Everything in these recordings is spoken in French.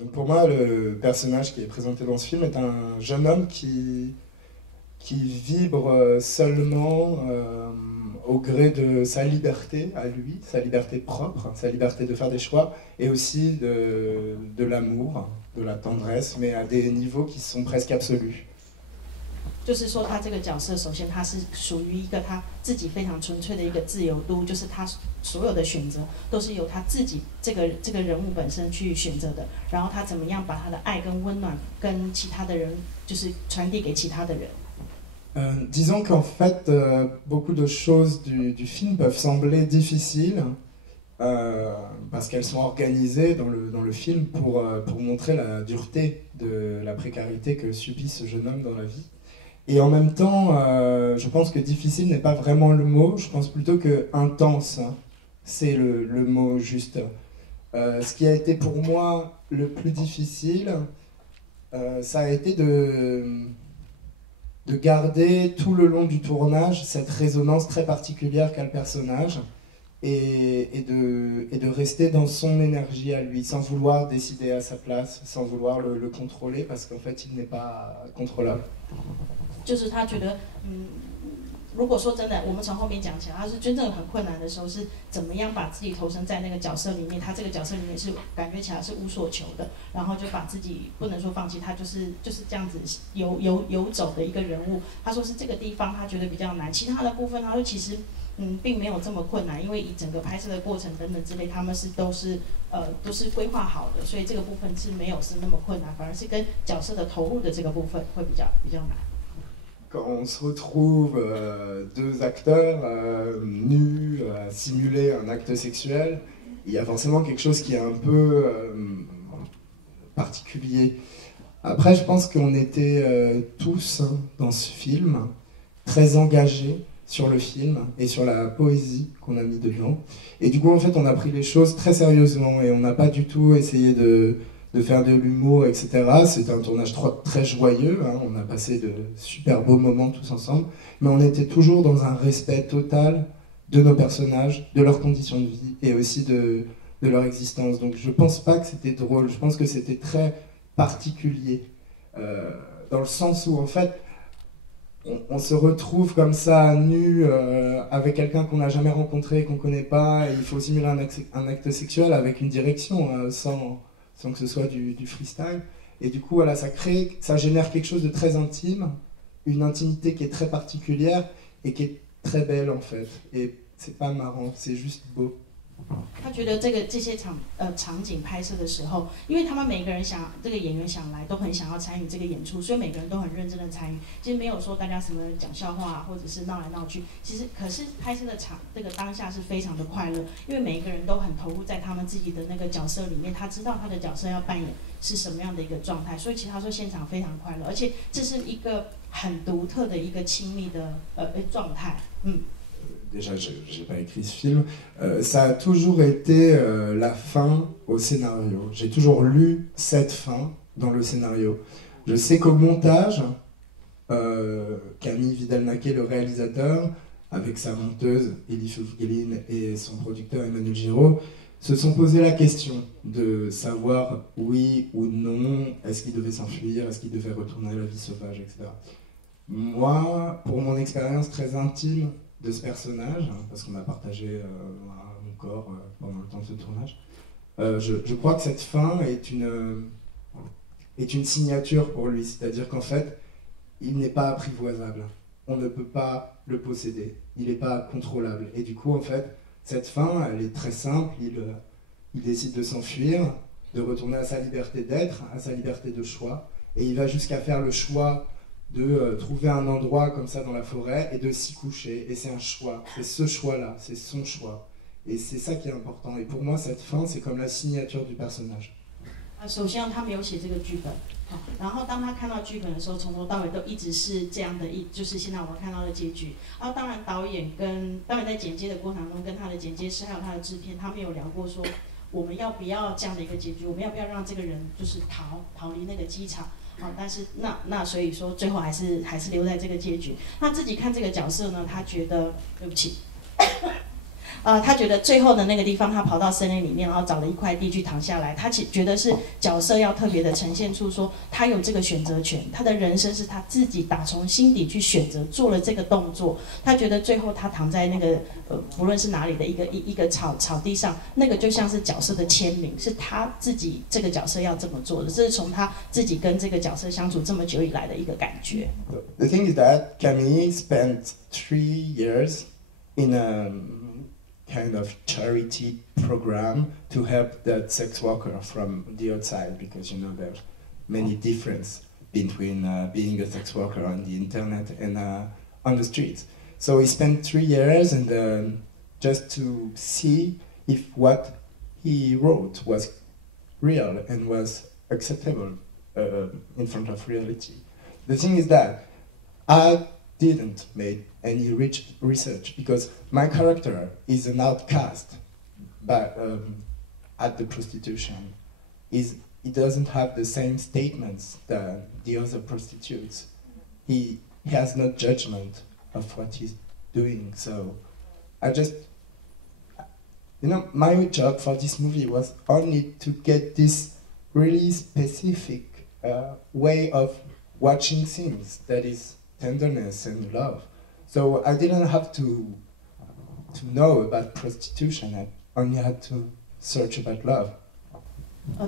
Donc pour moi, le personnage qui est présenté dans ce film est un jeune homme qui vibre seulement au gré de sa liberté à lui, sa liberté propre, sa liberté de faire des choix, et aussi de l'amour, de la tendresse, mais à des niveaux qui sont presque absolus. 就是说，他这个角色首先他是属于一个他自己非常纯粹的一个自由度，就是他所有的选择都是由他自己这个人物本身去选择的，然后他怎么样把他的爱跟温暖跟其他的人就是传递给其他的人。Disons qu'en fait, beaucoup de choses du film peuvent sembler difficiles parce qu'elles sont organisées dans le film pour montrer la dureté de la précarité que subit ce jeune homme dans la vie. Et en même temps, je pense que difficile n'est pas vraiment le mot, je pense plutôt que intense, hein, c'est le mot juste. Ce qui a été pour moi le plus difficile, ça a été de garder tout le long du tournage cette résonance très particulière qu'a le personnage et de rester dans son énergie à lui, sans vouloir décider à sa place, sans vouloir le contrôler, parce qu'en fait il n'est pas contrôlable. 就是他觉得，如果说真的，我们从后面讲起来，他是真正很困难的时候，是怎么样把自己投身在那个角色里面？他这个角色里面是感觉起来是无所求的，然后就把自己不能说放弃，他就是这样子游走的一个人物。他说是这个地方他觉得比较难，其他的部分他说其实并没有这么困难，因为以整个拍摄的过程等等之类，他们都是规划好的，所以这个部分是没有那么困难，反而是跟角色的投入的这个部分会比较难。Quand on se retrouve deux acteurs nus à simuler un acte sexuel, il y a forcément quelque chose qui est un peu particulier. Après, je pense qu'on était tous dans ce film très engagés sur le film et sur la poésie qu'on a mis dedans. Et du coup, en fait, on a pris les choses très sérieusement et on n'a pas du tout essayé de faire de l'humour, etc. C'est un tournage très joyeux, hein. On a passé de super beaux moments tous ensemble, mais on était toujours dans un respect total de nos personnages, de leurs conditions de vie et aussi de leur existence. Donc je pense pas que c'était drôle, je pense que c'était très particulier, dans le sens où en fait on se retrouve comme ça nu avec quelqu'un qu'on n'a jamais rencontré, qu'on connaît pas, et il faut simuler un acte sexuel avec une direction, sans que ce soit du freestyle. Et du coup, voilà, ça génère quelque chose de très intime, une intimité qui est très particulière et qui est très belle en fait. Et c'est pas marrant, c'est juste beau. 他觉得这些场景拍摄的时候，因为他们每个人这个演员想来都很想要参与这个演出，所以每个人都很认真的参与。其实没有说大家什么讲笑话啊，或者是闹来闹去。其实可是拍摄的这个当下是非常的快乐，因为每一个人都很投入在他们自己的那个角色里面，他知道他的角色要扮演是什么样的一个状态，所以其实他说现场非常快乐，而且这是一个很独特的一个亲密的状态，Déjà, je n'ai pas écrit ce film, ça a toujours été la fin au scénario. J'ai toujours lu cette fin dans le scénario. Je sais qu'au montage, Camille Vidal-Naquet, le réalisateur, avec sa monteuse Elie Fougelin et son producteur Emmanuel Giraud, se sont posé la question de savoir oui ou non, est-ce qu'il devait s'enfuir, est-ce qu'il devait retourner à la vie sauvage, etc. Moi, pour mon expérience très intime de ce personnage, hein, parce qu'on a partagé mon corps pendant le temps de ce tournage, je crois que cette fin est une signature pour lui, c'est-à-dire qu'en fait, il n'est pas apprivoisable, on ne peut pas le posséder, il n'est pas contrôlable, et du coup en fait, cette fin, elle est très simple, il décide de s'enfuir, de retourner à sa liberté d'être, à sa liberté de choix, et il va jusqu'à faire le choix de trouver un endroit comme ça dans la forêt et de s'y coucher. Et c'est un choix, c'est ce choix-là, c'est son choix. Et c'est ça qui est important. Et pour moi, cette fin, c'est comme la signature du personnage. 首先他没有写这个剧本，然后当他看到剧本的时候，从头到尾都一直是这样的就是现在我们看到的结局。然后当然导演在剪接的过程中，跟他的剪接师还有他的制片，他们有聊过说，我们要不要这样的一个结局？我们要不要让这个人就是逃离那个机场？但是那所以说最后还是留在这个结局。他自己看这个角色呢，他觉得对不起，他觉得最后的那个地方，他跑到森林里面，然后找了一块地去躺下来。他觉得是角色要特别的呈现出说，他有这个选择权，他的人生是他自己打从心底去选择做了这个动作。他觉得最后他躺在那个不论是哪里的一个草地上，那个就像是角色的签名，是他自己这个角色要这么做的。这是从他自己跟这个角色相处这么久以来的一个感觉。The thing is that Camille spent 3 years in a kind of charity program to help that sex worker from the outside, because you know there's many difference between being a sex worker on the internet and on the streets. So he spent 3 years and just to see if what he wrote was real and was acceptable in front of reality. The thing is that I didn't make any research because my character is an outcast, but at the prostitution, he doesn't have the same statements that the other prostitutes. He has no judgment of what he's doing. So I just, my job for this movie was only to get this really specific way of watching things that is tenderness and love. So I didn't have to know about prostitution. I only had to search about love.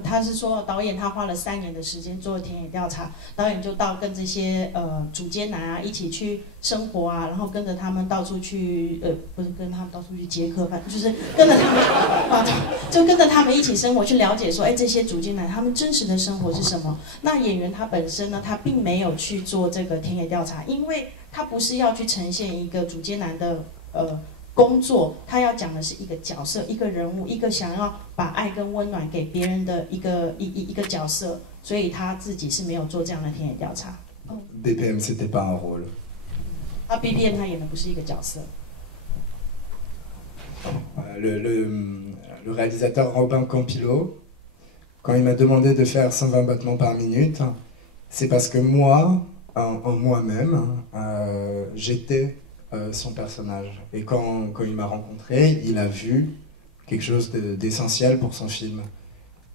他是说导演他花了3年的时间做田野调查，导演就到跟这些主监男啊一起去生活啊，然后跟着他们到处去不是跟他们到处去接客，反正就是跟着他们就跟着他们一起生活，去了解说这些主监男他们真实的生活是什么。那演员他本身呢，他并没有去做这个田野调查，因为他不是要去呈现一个主监男的工作，他要讲的是一个角色，一个人物，一个想要把爱跟温暖给别人的一个角色，所以他自己是没有做这样的田野调查。BPM c'était pas un rôle. BPM 他演的不是一个角色。Le réalisateur Robin Campillo, quand il m'a demandé de faire 120 battements par minute, c'est parce que moi, en moi-même, j'étais son personnage. Et quand il m'a rencontré, il a vu quelque chose d'essentiel pour son film.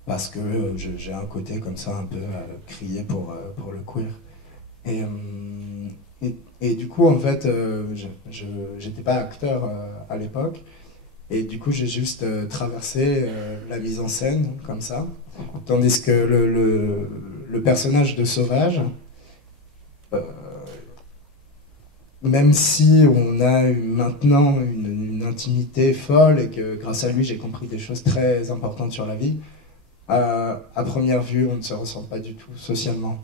Parce que j'ai un côté comme ça, un peu crier pour le queer. Et du coup, en fait, j'étais pas acteur à l'époque. Et du coup, j'ai juste traversé la mise en scène, comme ça. Tandis que le personnage de Sauvage, même si on a maintenant une intimité folle et que grâce à lui j'ai compris des choses très importantes sur la vie, à première vue on ne se ressent pas du tout socialement.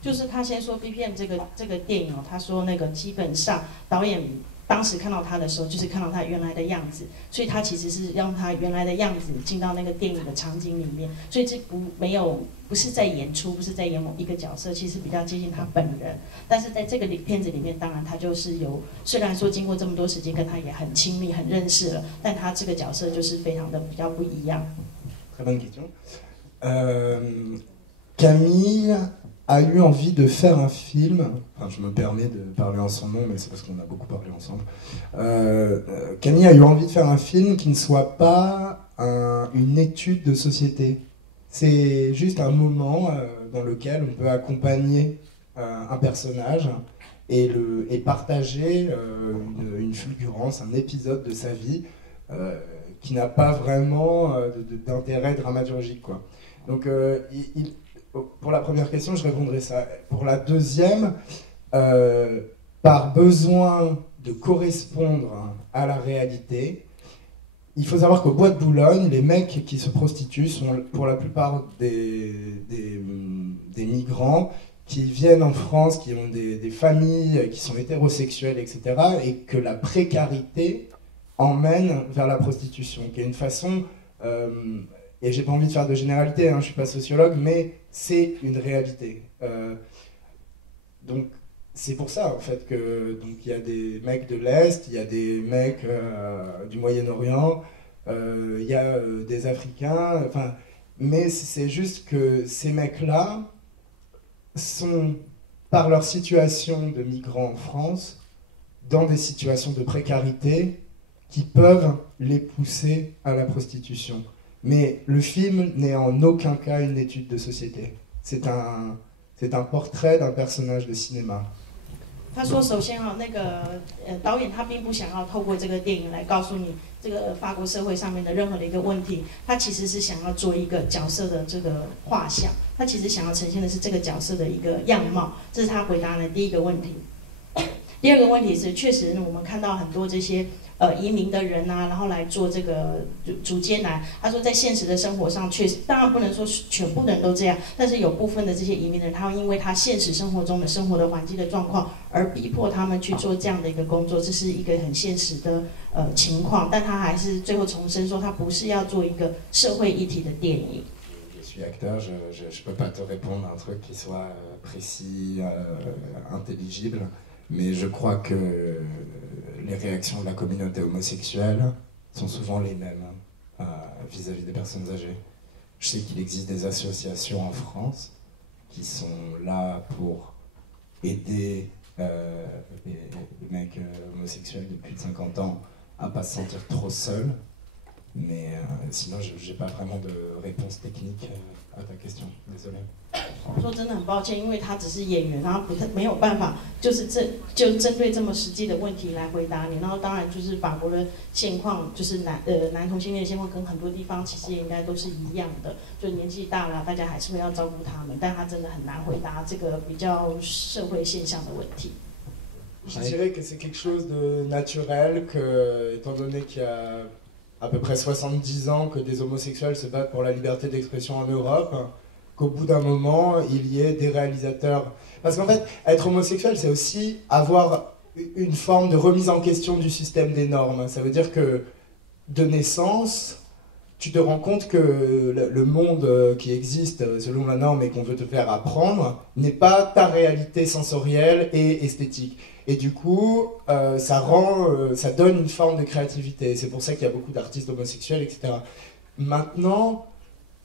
就是他先说 BPM 这个电影他说那个基本上导演当时看到他的时候，就是看到他原来的样子，所以他其实是让他原来的样子进到那个电影的场景里面，所以这不是在演出，不是在演某一个角色，其实比较接近他本人。但是在这个片子里面，当然他就是虽然说经过这么多时间跟他也很亲密、很认识了，但他这个角色就是非常的比较不一样。Très bonne question. Camille a eu envie de faire un film, enfin je me permets de parler en son nom, mais c'est parce qu'on a beaucoup parlé ensemble. Camille a eu envie de faire un film qui ne soit pas une étude de société. C'est juste un moment dans lequel on peut accompagner un personnage et partager une fulgurance, un épisode de sa vie qui n'a pas vraiment d'intérêt dramaturgique, quoi. Donc pour la première question, je répondrai ça. Pour la deuxième, par besoin de correspondre à la réalité, il faut savoir qu'au Bois de Boulogne, les mecs qui se prostituent sont pour la plupart des migrants qui viennent en France, qui ont des familles, qui sont hétérosexuels, etc. Et que la précarité emmène vers la prostitution, qui est une façon... et j'ai pas envie de faire de généralité, je suis pas sociologue, mais c'est une réalité. Donc c'est pour ça en fait que il y a des mecs de l'Est, il y a des mecs du Moyen-Orient, il y a des Africains, mais c'est juste que ces mecs-là sont, par leur situation de migrants en France, dans des situations de précarité qui peuvent les pousser à la prostitution. Mais le film n'est en aucun cas une étude de société. C'est un portrait d'un personnage de cinéma. 他说：“首先啊，那个导演他并不想要透过这个电影来告诉你这个法国社会上面的任何的一个问题，他其实是想要做一个角色的这个画像，他其实想要呈现的是这个角色的一个样貌。这是他回答的第一个问题。第二个问题是，确实我们看到很多这些移民的人啊，然后来做这个主监男。他说，在现实的生活上，确实当然不能说全部的人都这样，但是有部分的这些移民的人，他会因为他现实生活中的生活的环境的状况，而逼迫他们去做这样的一个工作，这是一个很现实的情况。但他还是最后重申说，他不是要做一个社会议题的电影。Je suis acteur, je peux pas te répondre à un truc qui soit précis, intelligible, mais je crois que les réactions de la communauté homosexuelle sont souvent les mêmes vis-à-vis des personnes âgées. Je sais qu'il existe des associations en France qui sont là pour aider les mecs homosexuels de plus de 50 ans à pas se sentir trop seuls. Mais sinon, je n'ai pas vraiment de réponse technique à ta question. Désolé. 说真的很抱歉，因为他只是演员，然后没有办法，就是针对这么实际的问题来回答你。然后当然就是法国的现况，就是男同性恋的现况跟很多地方其实也应该都是一样的，就年纪大了，大家还是会要照顾他们，但他真的很难回答这个比较社会现象的问题。Je dirais que c'est quelque chose de naturel, que, étant donné qu'il y a à peu près 70 ans que des homosexuels se battent pour la liberté d'expression en Europe, qu'au bout d'un moment, il y ait des réalisateurs. Parce qu'en fait, être homosexuel, c'est aussi avoir une forme de remise en question du système des normes. Ça veut dire que, de naissance, tu te rends compte que le monde qui existe selon la norme et qu'on veut te faire apprendre n'est pas ta réalité sensorielle et esthétique. Et du coup, ça donne une forme de créativité. C'est pour ça qu'il y a beaucoup d'artistes homosexuels, etc. Maintenant,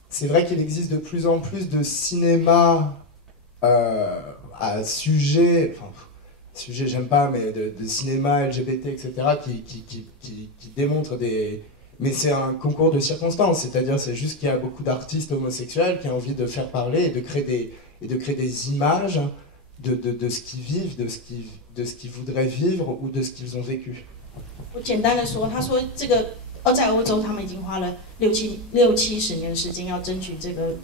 c'est vrai qu'il existe de plus en plus de cinéma à sujet, enfin, sujet j'aime pas, mais de cinéma LGBT, etc., qui démontre des... Mais c'est un concours de circonstances, c'est-à-dire c'est juste qu'il y a beaucoup d'artistes homosexuels qui ont envie de faire parler et de créer des images de ce qu'ils vivent, de ce qu'ils voudraient vivre ou de ce qu'ils ont vécu. 我简单的说，他说这个在欧洲，他们已经花了60-70年的时间要争取这个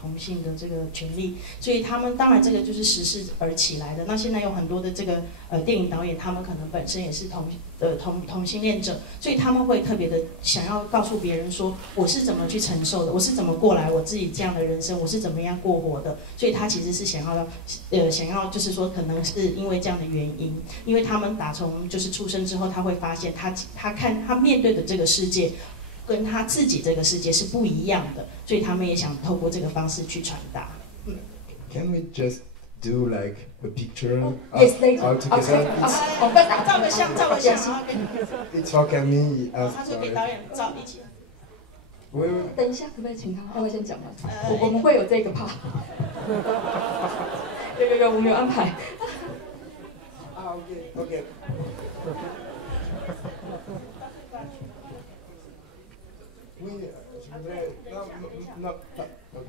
同性的这个权利，所以他们当然这个就是时势而起来的。那现在有很多的这个电影导演，他们可能本身也是同性恋者，所以他们会特别的想要告诉别人说，我是怎么去承受的，我是怎么过来我自己这样的人生，我是怎么样过活的。所以他其实是想要就是说，可能是因为这样的原因，因为他们打从就是出生之后，他会发现他面对的这个世界跟他自己这个世界是不一样的，所以他们也想透过这个方式去传达。Can we just do like a picture Yes, later. all together? 照个相，然后跟你。It's for Camille. 他说给导演照一起。Oui, oui. 等一下，可不可以请他？要不要先讲完？我们会有这个 part。有，我们有安排。Ah, ok, ok. Oui, je voudrais... Non, pas... OK.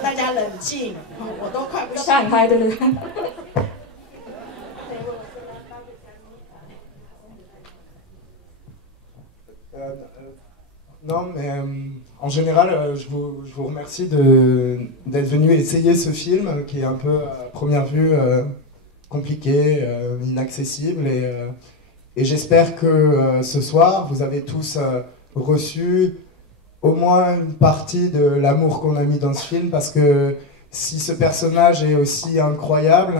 大家冷静，我都快不行。他很嗨，对不对？Non, mais en général, je vous remercie d'être venu essayer ce film qui est un peu, à première vue, compliqué, inaccessible. Et j'espère que ce soir, vous avez tous reçu au moins une partie de l'amour qu'on a mis dans ce film, parce que si ce personnage est aussi incroyable,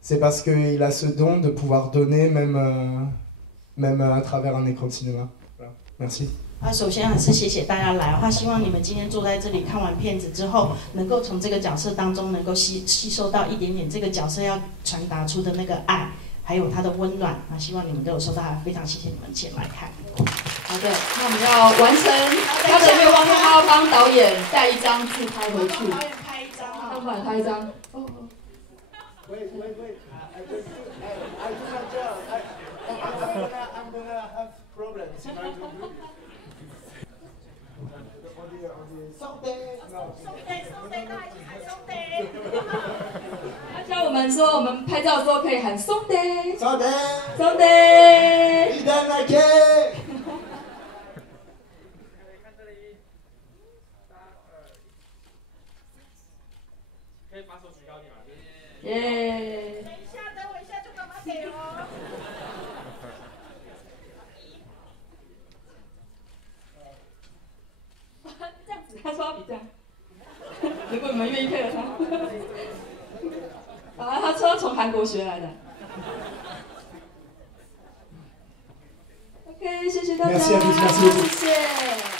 c'est parce qu'il a ce don de pouvoir donner même à travers un écran de cinéma. Voilà. Merci. 首先还是谢谢大家来，他希望你们今天坐在这里看完片子之后，能够从这个角色当中能够吸收到一点点这个角色要传达出的那个爱，还有他的温暖。希望你们都有收到，非常谢谢你们前来看。好的，那我们要完成他的愿望，他要帮导演带一张自拍回去。导演拍一张，他帮拍一张。Wait. I do my job. I'm gonna have 他教我们说，我们拍照的时候可以喊松德，松德，松德，一旦来开。可以把手举高点吗？耶！等一下，等我一下，就妈妈给哦。这样子，他说要比这样。如果你们愿意配合他。啊，他说从韩国学来的。OK， 谢谢大家，谢谢。